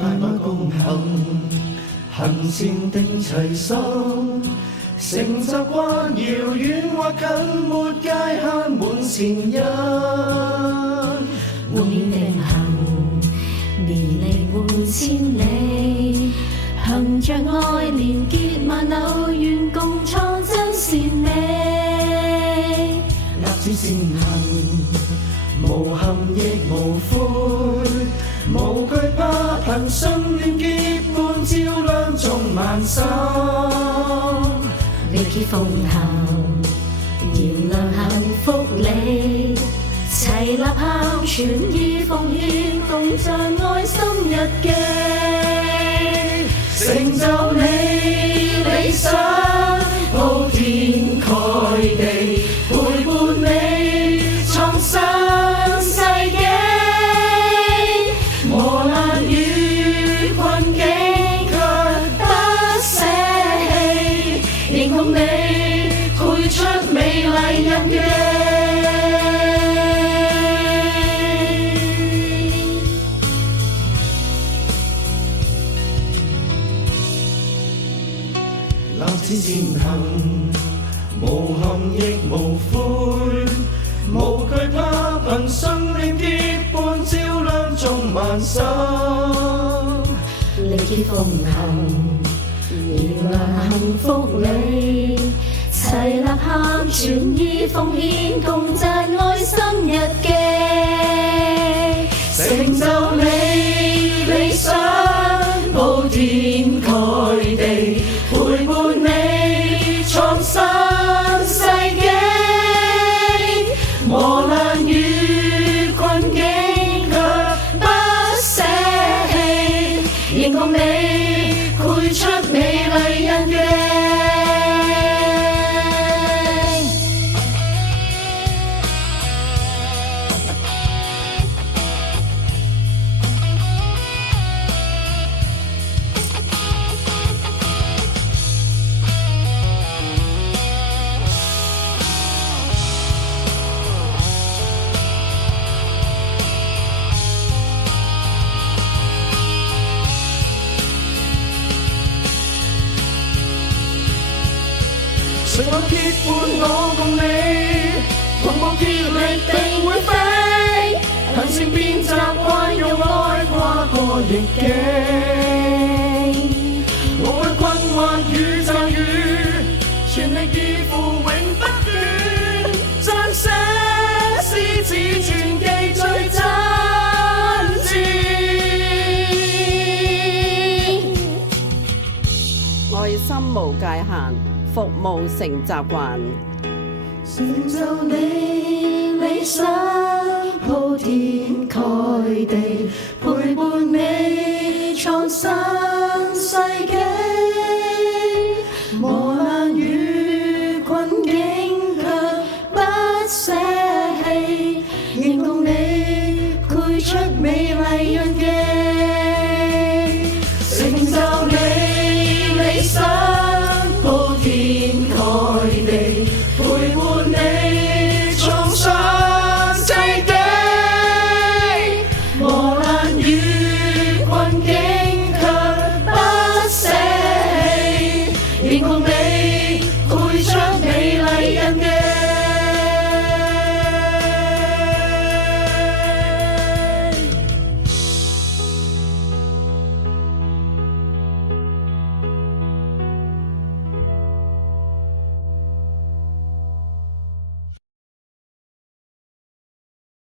大馬共行，行前定齊心，成習慣遙遠或近，沒界限滿前人。換面定行，連理換千里，憑着愛連結萬有，願共創真善美。立志前行，無憾亦無悔，無懼怕憑信念結伴，照亮眾萬心。力竭奉行，燃亮幸福里，齊吶喊全意奉獻，共讚愛心日記，成就你理想，鋪天蓋地，陪伴你創新世紀。磨難與困境卻不捨棄，認同你繪出美麗印記。立志前行，無憾亦無悔，無懼怕憑信念結伴，照亮眾萬心。力竭奉行，燃亮幸福里，齊吶喊全意奉獻，共讚愛心日記，成就你理想，鋪天蓋地，陪伴你創新世紀。磨難與困境卻不捨棄，認同你繪出美麗印記。誰能結伴我共你，同步竭力定會飛，行前變習慣用愛跨過逆境，無懼困惑與驟雨，全力以赴永不斷，撰寫詩詞傳記最真摯。愛心無界限，服務成習慣。成就你理想，鋪天蓋地，陪伴你創新世紀。磨難與困境卻不捨棄，認同你繪出美麗印記，成就你理想，鋪天蓋地，陪伴你創新世紀。磨難與困境卻不捨棄，認同你繪出美麗印記。